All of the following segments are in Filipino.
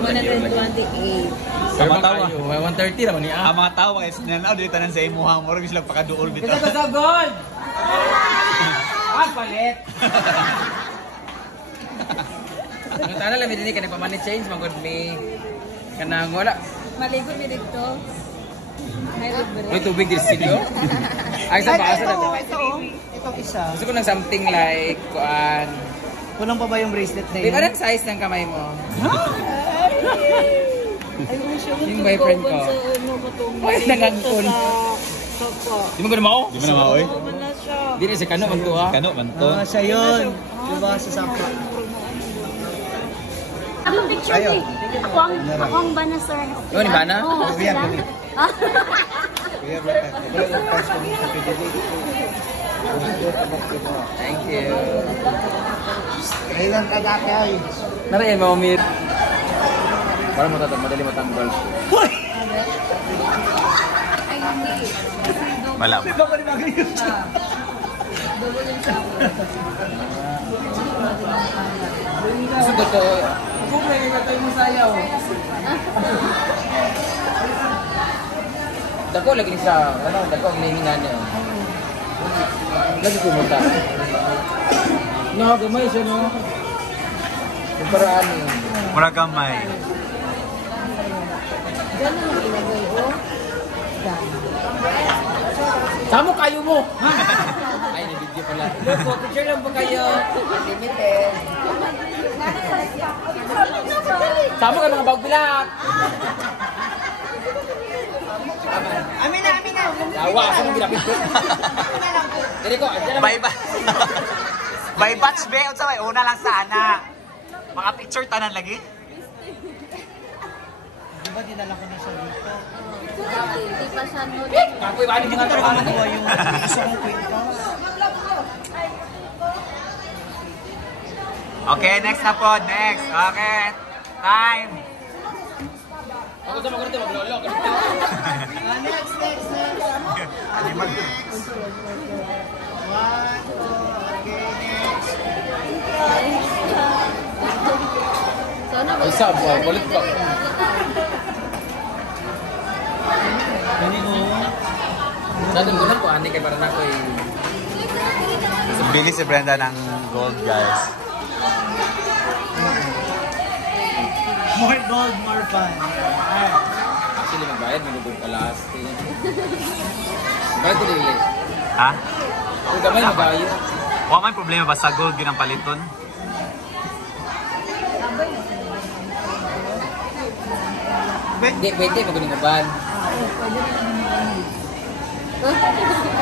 128. Sa mga tao, 130 naman niya. Ang mga tao, mga sinanaw, dito tanan sa imuha mo, rin sila pakaduol bitaw. Ito sa gold! Palit! Ang tala lang, hindi ka na pa money change, magod me. Kanang wala. Maligo mi dito. May tubig din studio? Ay, sa basa na ba? Itong isa. Gusto ko ng something like, kuan. Kulang pa ba yung bracelet na Di yun? ba ang size ng kamay mo? Yung Yung boyfriend ko. Ay, nangangkon. Di mo ba naman ako? Di mo na maoy? Di na si Kano, man to ha? Kano, man to. Siya yun. Diba sa Sapa? Ang picture ni. Ako ang bana, sir. Yun, iba na? Oo, We have sir. Thank you. Kailan ka dati ay? Narayan mo, Mir. Para madali matanggal. Wala. Gusto ko to. Ako ba yung ito yung masayaw? Dako lagi sa, dako ang limingan niya. Lagi pumunta. No, gamay siya no. Yung paraan niya. Mura gamay. Ganun ang ilagay, oh. Samo kayo mo! Ay, nabidyo pala. Look, picture lang po kayo. Unlimited. Samo ka mga bagbilak! Amin na! Tawa, ako nang ginapit. Dili ko, andyan naman. By batch be, unsa may una lang sana. Mga picture tanan lagi. Di ba dinala ko na siya dito? Hindi pa siya no. Ako ibalik Hindi ko talaga magawa yung gusto kong kwento. Okay, next na po. Next. Okay. Time. Ako sa mga ganito, maglolo. Next. One, two, okay, next. Sana Ay, sab, kulit ka. Galing mo. Sa tunggunan ko, ani kay para na ko eh. Bili si Brenda ng gold, guys. More gold, more fun. Actually, magbayad, manubog ka last. Bayad ko dili. Ha? Kung gamay, magayo. Wala may problema basta gold yun ang paliton. Hindi, pwede, magaling maban.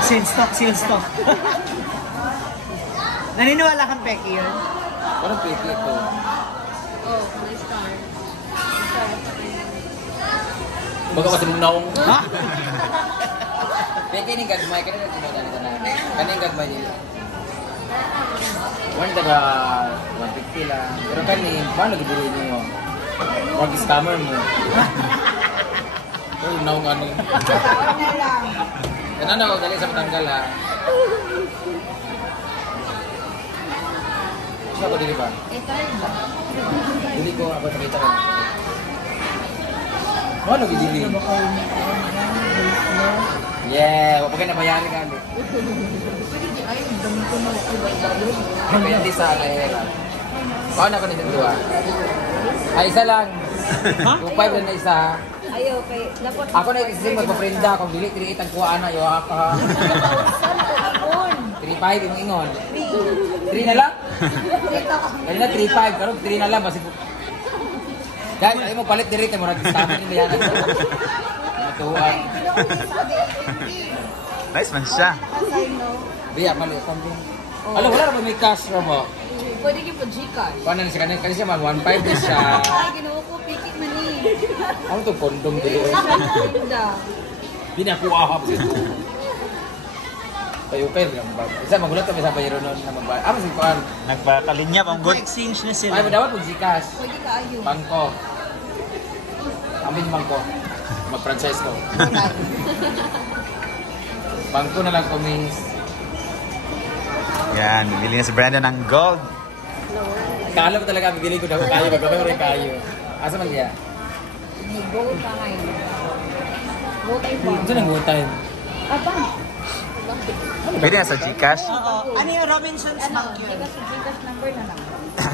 Sales stock. Naniniwala kang Becky yun? Parang pwede ito. Oh, my star. Baga kasi naong. Ha? Pwede yung gagmay, kanina tinodali ka na. Kanina yung gagmay nila. One taga 150 lang. Pero kanina, paano gibili niyo? Huwag scammer mo. Pero naong ano. Ganun ako, dali sa matanggal ha. Gusto ako dili ba? Dili ko, ako nakita ka. Ano gidili? Yeah, wapagay na bayani ka. Depende sa kahera. Paano ako nito dua? Ay, isa lang. 2.5 lang na isa. Ayaw, kay dapat Ako na isising magpaprinda. Kung dili, 3.8 ang kuhaan na. Yo, ka. 3.5 yung ingon. 3 na lang? Kanina 3.5. Pero 3 na lang. Dahil ayaw mo palit direct. Murag discount yung bayanan. Matuhan. Nice man siya. Biya, mali. Alam, wala na ba may cash mo? pwede yung po Gcash. Paano na siya kanina? Kasi siya man, 1.5 na siya. Ay, ginawa ko, pikit man eh. Ano itong kondom dito? Ganda. Di na ako ahap dito. Tayo kayo lang ba? Isa, magulat kami sa bayro nun na magbayad. Ah, masig paan. Nagpakalinya pang good. Exchange na sila. Ay, dapat po Gcash. Pwede ka ayo. Bangko. Amin bangko. Mag-franchise ko. Bangko na lang ko, miss. Yan, bibili na si Brenda ng gold. Kala ko talaga, bibili ko daw kayo. Magkabay mo rin kayo. Asa man diya? May go time. Go time ba? Ito nang good time. Apa? Pwede na sa Gcash. Oo. Ano yung Robinson's Bank yun? Kasi Gcash number na lang.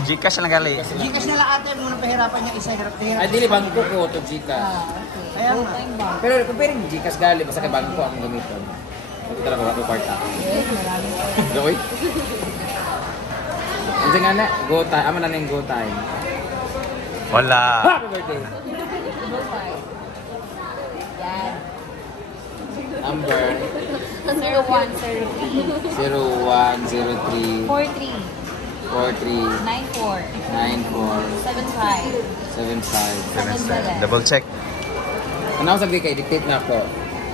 Gcash lang gali. Gcash na lang ate, muna pahirapan niya isa, hirap na hirap. Ay, dili bangko ko to Gcash. Okay. Kaya Go nga. time ba? Pero kung pwede Gcash gali, basta kay bangko akong gamiton. Ito talaga ako kwarta. Yes, maraming Joy? Ano nga na? Go time. Ama na yung go time. Wala. Happy birthday! Go time. Yan. Number 01, 0103 43 43 94 75 75 77. Double check. Ano ako sabi kay? Dictate na ako.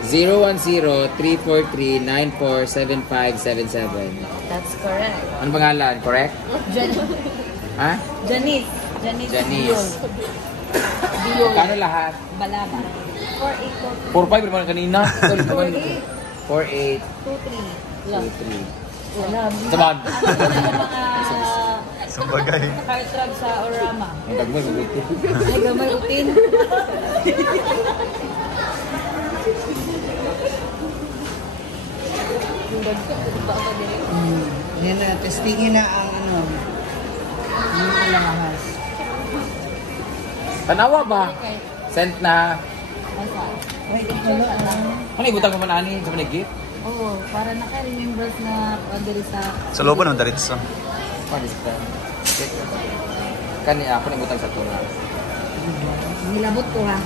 010-343-947577. That's correct. Ano pangalan? Correct? Ha? Janice. Janice. Janice. Biol. Kano lahat? Balaba. 48 4-5 naman kanina. 48 4-8 23 lang. 2-3 Wala. Saban. Mga Sabagay. heartthrob sa Orama. Ang tagmo, mabuti. Ay, gamay utin. Yung dagsa, ba ako din? Yan na, testingin na ang ano. Yung alangahas. Tanawa ba? Okay. Sent na. Masa? Wait, wala. Ano ibutang mo man ani sa manigit? Oo, para naka-remembers na dali sa... Sa looban ng daritso. Paano sa Kani ako na ibutang sa tuna. Nilabot ko ha.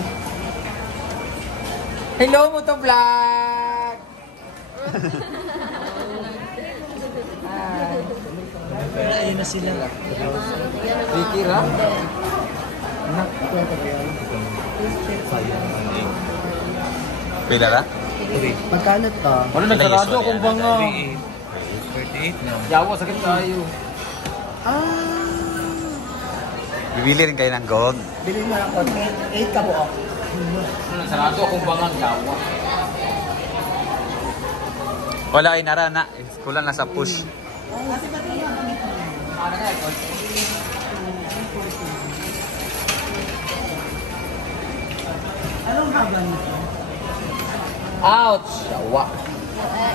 Hello mo to vlog! Pero ayun na sila. Vicky ra? Pila ra? Magkano to? Ano nagsarado akong banga? 38 na. Yawa, sakit tayo. Bibili rin kayo ng gold. Bilhin mo ako. 8 ka buo. Ano nagsarado akong banga? Yawa. Wala ay nara na. Kulang na sa push. Anong haba nito? Ouch! Yawa.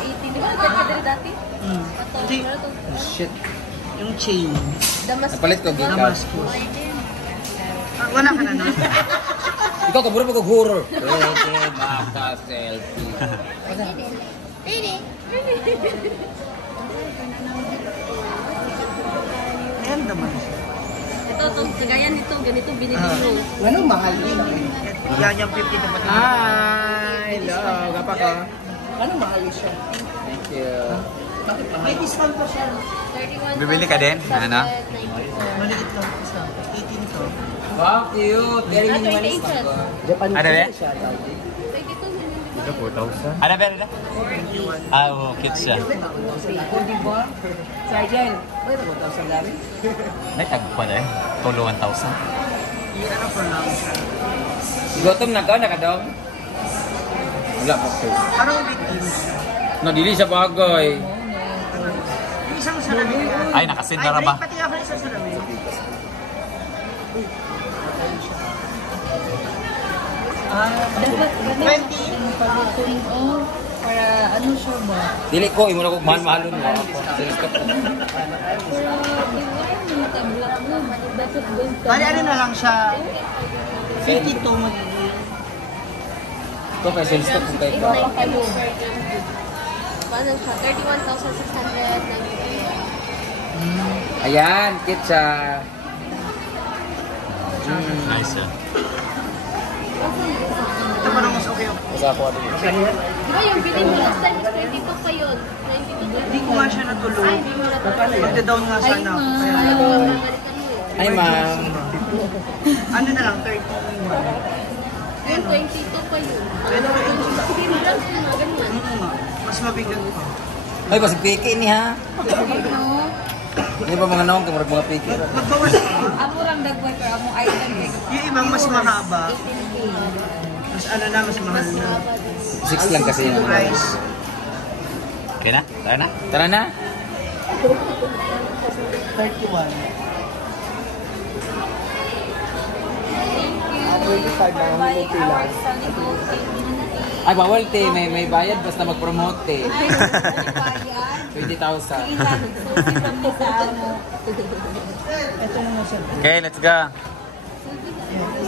18. Di ba nagkakita dali dati? Hindi. Oh, shit. Yung chain. Damas. Napalit ko gikas. Damascus. Wala ka na nun? Ikaw kaburo pag horror. Pwede baka selfie. Ayan naman. Ito, kagaya nito, ganito binili ko. Anong mahal nito? Yan yung 50 na pati. Hi! Hello! Gapa ko. Anong mahal siya? Thank you. May discount pa siya. 31. Bibili ka din? Ano? Maliit lang isa. 18 to. Wow, cute! Very minimalist. Japan Ano ba? siya. 4,000? Ano ba rin? Ah, oo, cute siya. Di ba? Sergeant, may 1,000 dami? May tag pa rin. Tulo 1,000. I-ano for lang siya. Gutom na ka? Nakadong? Wala pa ko. Parang victims. Nadili sa bagay. Yung isang salamin. Ay, nakasin na ba? Pati ako ng isang salamin. Dapat 20. pag-tuwing oh, para ano siya ba? Dili ko, imo na ko mahal-mahalon mo ako. Serious ka po. Para, di ba, yung tabla mo, dapat doon ka. Bali, ano na lang siya. 52 magiging. Ito kay sales stock kung kayo. Ikaw kayo. Paano siya? 31,690. Ayan, cute siya. Nice siya. Ito pa mas okay. Basta ako ano yun. Di ba yung bilhin mo last time is 22 pa yun? 22 Hindi ko nga siya natuloy. Ay, hindi mo na Magda-down nga sana ako. Kaya, Hi, ma'am. ano na lang, 30. Yung 22 pa yun. Ano ba yun? Hindi mo lang sila ganyan. Mas mabigat pa. Ay, basi piki ni ha. No? Hindi ba mga naong kamurag mga piki? Magbawas pa. Amo lang dagway pero amo item kay Yung ibang mas mahaba. Mas ano na, mas mahal na. 6 lang kasi yun. Price. Okay na? Tara na? Tara na. 31. Buying hours sa negotiating. Ay, bawal te. May bayad basta mag-promote te. Ay, bayad. 20,000. Sige lang, susi from ni sa ano. Ito naman siya. Okay, let's go. Susi